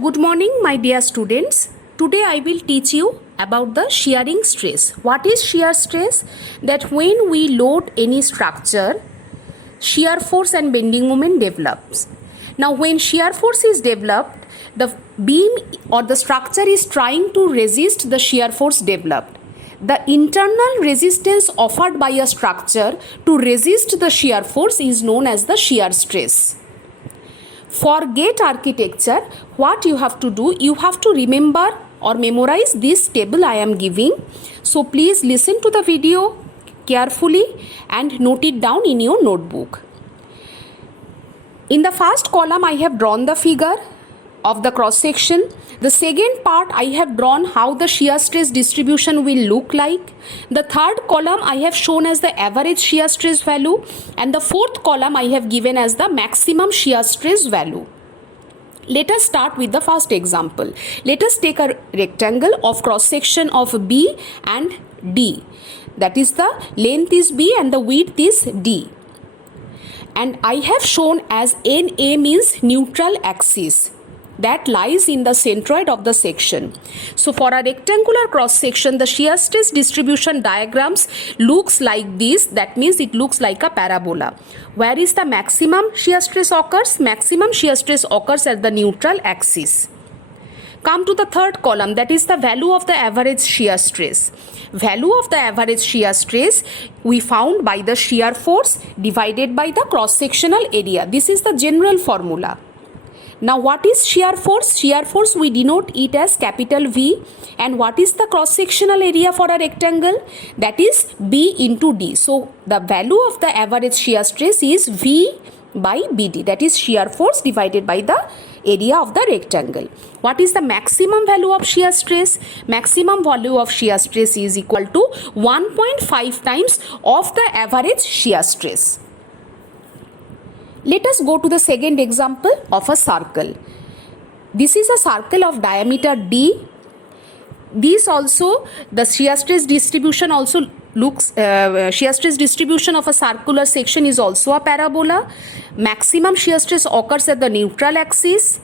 Good morning, my dear students. Today I will teach you about the shearing stress. What is shear stress? That when we load any structure, shear force and bending moment develops. Now, when shear force is developed, the beam or the structure is trying to resist the shear force developed. The internal resistance offered by a structure to resist the shear force is known as the shear stress. For gate architecture, what you have to do, you have to remember or memorize this table I am giving. So please listen to the video carefully and note it down in your notebook. In the first column, I have drawn the figure of the cross section. The second part, I have drawn how the shear stress distribution will look like. The third column I have shown as the average shear stress value, and the fourth column I have given as the maximum shear stress value. Let us start with the first example. Let us take a rectangle of cross section of B and D. That is, the length is B and the width is D. And I have shown as NA means neutral axis that lies in the centroid of the section. So for a rectangular cross section, the shear stress distribution diagrams looks like this. That means it looks like a parabola. Where is the maximum shear stress occurs? Maximum shear stress occurs at the neutral axis. Come to the third column, that is the value of the average shear stress. Value of the average shear stress we found by the shear force divided by the cross sectional area. This is the general formula. Now what is shear force? Shear force we denote it as capital V. And what is the cross sectional area for a rectangle? That is B into D. So the value of the average shear stress is V by BD. That is shear force divided by the area of the rectangle. What is the maximum value of shear stress? Maximum value of shear stress is equal to 1.5 times of the average shear stress. Let us go to the second example of a circle. This is a circle of diameter D. This also, the shear stress distribution also looks, shear stress distribution of a circular section is also a parabola. Maximum shear stress occurs at the neutral axis.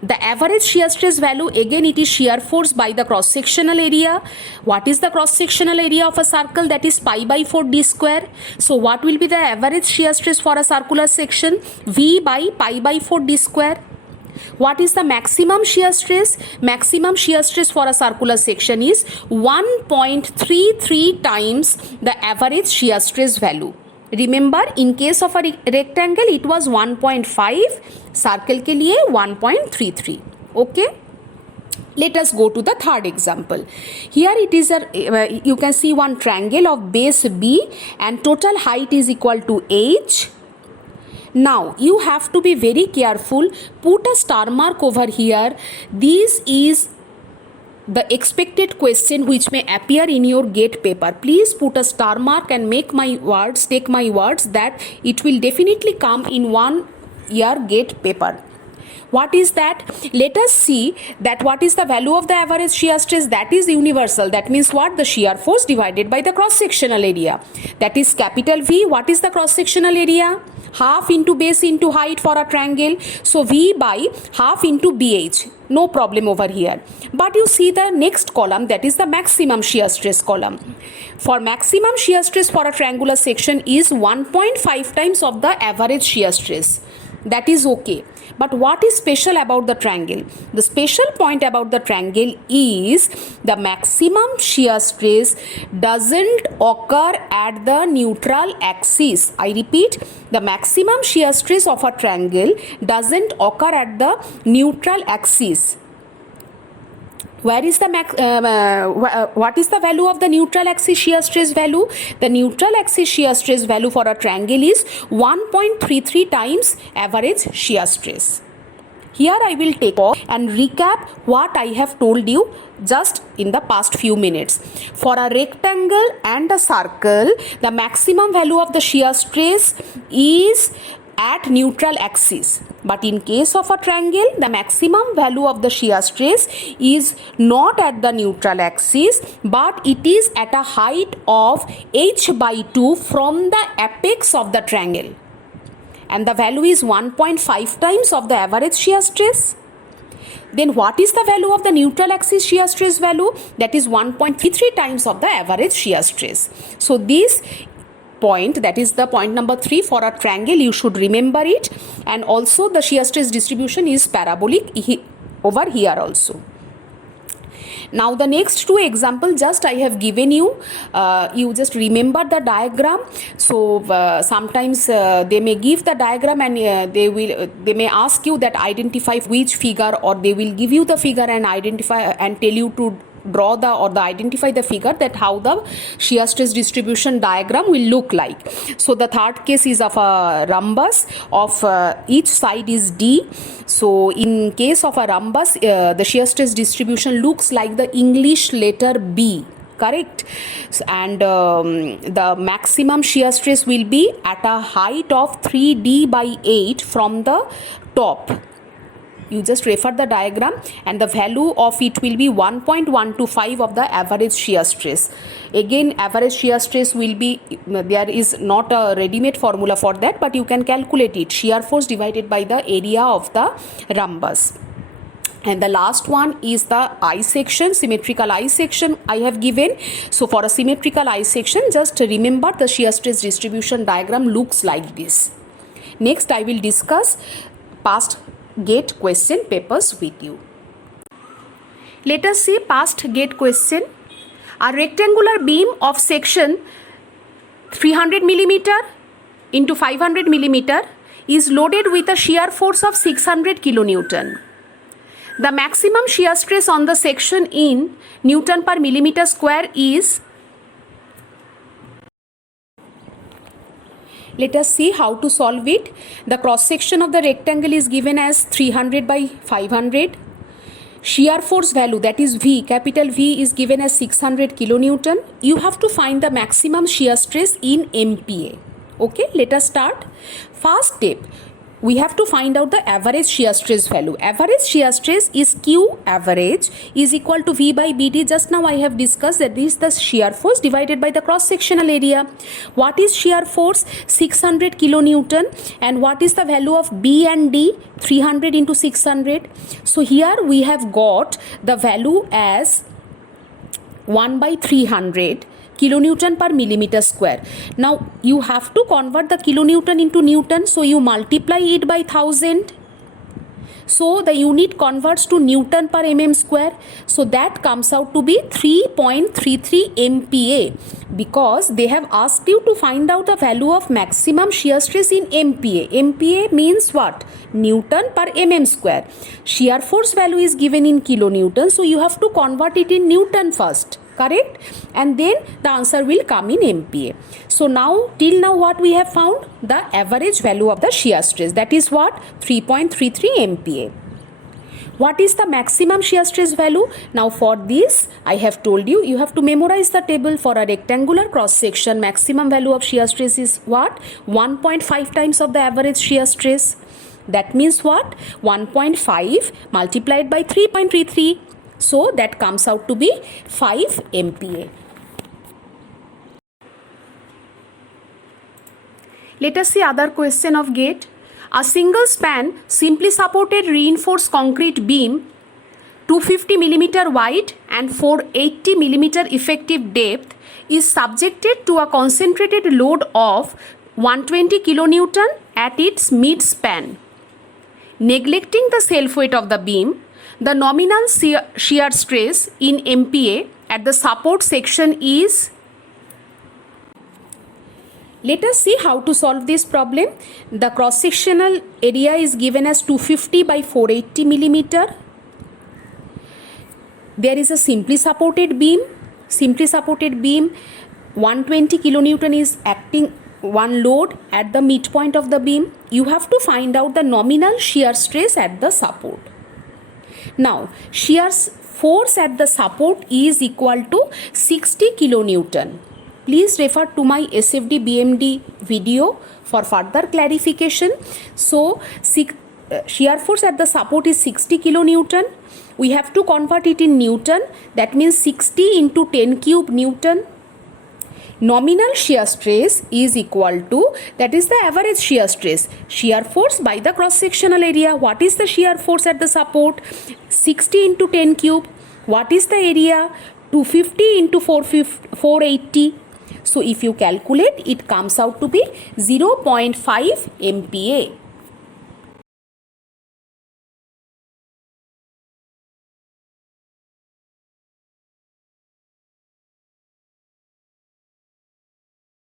The average shear stress value, again it is shear force by the cross sectional area. What is the cross sectional area of a circle? That is pi by 4 d square. So what will be the average shear stress for a circular section? V by pi by 4 d square. What is the maximum shear stress? Maximum shear stress for a circular section is 1.33 times the average shear stress value. Remember, in case of a rectangle it was 1.5, circle के लिए 1.33. Okay. Let us go to the third example. Here it is a you can see one triangle of base B and total height is equal to H. Now you have to be very careful. Put a star mark over here. This is the expected question which may appear in your gate paper. Please put a star mark and take my words that it will definitely come in one year gate paper. What is that? Let us see that what is the value of the average shear stress. That is universal. That means what? The shear force divided by the cross sectional area. That is capital V. What is the cross sectional area? Half into base into height for a triangle. So V by half into BH. No problem over here. But you see the next column, that is the maximum shear stress column. For maximum shear stress for a triangular section is 1.5 times of the average shear stress. That is okay. But what is special about the triangle? The special point about the triangle is the maximum shear stress doesn't occur at the neutral axis. I repeat, the maximum shear stress of a triangle doesn't occur at the neutral axis. Where is the what is the value of the neutral axis shear stress value? The neutral axis shear stress value for a triangle is 1.33 times average shear stress. Here I will take off and recap what I have told you just in the past few minutes. For a rectangle and a circle, the maximum value of the shear stress is at neutral axis. But in case of a triangle, the maximum value of the shear stress is not at the neutral axis, but it is at a height of h by 2 from the apex of the triangle. And the value is 1.5 times of the average shear stress. Then what is the value of the neutral axis shear stress value? That is 1.33 times of the average shear stress. So this point, that is the point number 3 for a triangle, you should remember it. And also the shear stress distribution is parabolic over here also. Now the next two examples just I have given you, you just remember the diagram. So sometimes they may give the diagram and they may ask you that identify which figure, or they will give you the figure and identify and tell you to draw the or the identify the figure that how the shear stress distribution diagram will look like. So the third case is of a rhombus of each side is D. So in case of a rhombus, the shear stress distribution looks like the English letter B, correct? And the maximum shear stress will be at a height of 3D by 8 from the top. You just refer the diagram, and the value of it will be 1.125 of the average shear stress. Again, average shear stress will be, there is not a ready-made formula for that, but you can calculate it. Shear force divided by the area of the rhombus. And the last one is the I section, symmetrical I section I have given. So for a symmetrical I section, just remember the shear stress distribution diagram looks like this. Next, I will discuss past GATE question papers with you. Let us see past GATE question. A rectangular beam of section 300 millimeter into 500 millimeter is loaded with a shear force of 600 kilonewton. The maximum shear stress on the section in Newton per millimeter square is. Let us see how to solve it. The cross section of the rectangle is given as 300 by 500. Shear force value, that is V, capital V, is given as 600 kilonewton. You have to find the maximum shear stress in MPa. Okay, let us start. First step, we have to find out the average shear stress value. Average shear stress is Q average is equal to V by BD. Just now I have discussed that this is the shear force divided by the cross sectional area. What is shear force? 600 kilonewton. And what is the value of B and D? 300 into 600. So here we have got the value as 1 by 300 kilonewton per millimeter square. Now you have to convert the kilonewton into Newton, so you multiply it by 1000. So the unit converts to Newton per mm square. So that comes out to be 3.33 MPa, because they have asked you to find out the value of maximum shear stress in MPa. MPa means what? Newton per mm square. Shear force value is given in kilonewton, so you have to convert it in Newton first. Correct? And then the answer will come in MPa. So now, till now what we have found? The average value of the shear stress. That is what? 3.33 MPa. What is the maximum shear stress value? Now for this, I have told you, you have to memorize the table. For a rectangular cross section, maximum value of shear stress is what? 1.5 times of the average shear stress. That means what? 1.5 multiplied by 3.33. So that comes out to be 5 MPa. Let us see other question of GATE. A single span simply supported reinforced concrete beam 250 mm wide and 480 mm effective depth is subjected to a concentrated load of 120 kilonewton at its mid span. Neglecting the self weight of the beam, the nominal shear stress in MPa at the support section is. Let us see how to solve this problem. The cross sectional area is given as 250 by 480 millimeter. There is a simply supported beam. Simply supported beam, 120 kilonewton is acting one load at the midpoint of the beam. You have to find out the nominal shear stress at the support. Now, shear force at the support is equal to 60 kilonewton. Please refer to my SFD BMD video for further clarification. So, shear force at the support is 60 kilonewton. We have to convert it in Newton. That means 60 into 10 cube Newton. Nominal shear stress is equal to, that is the average shear stress, shear force by the cross sectional area. What is the shear force at the support? 60 into 10 cube. What is the area? 250 into 480. So if you calculate, it comes out to be 0.5 MPa.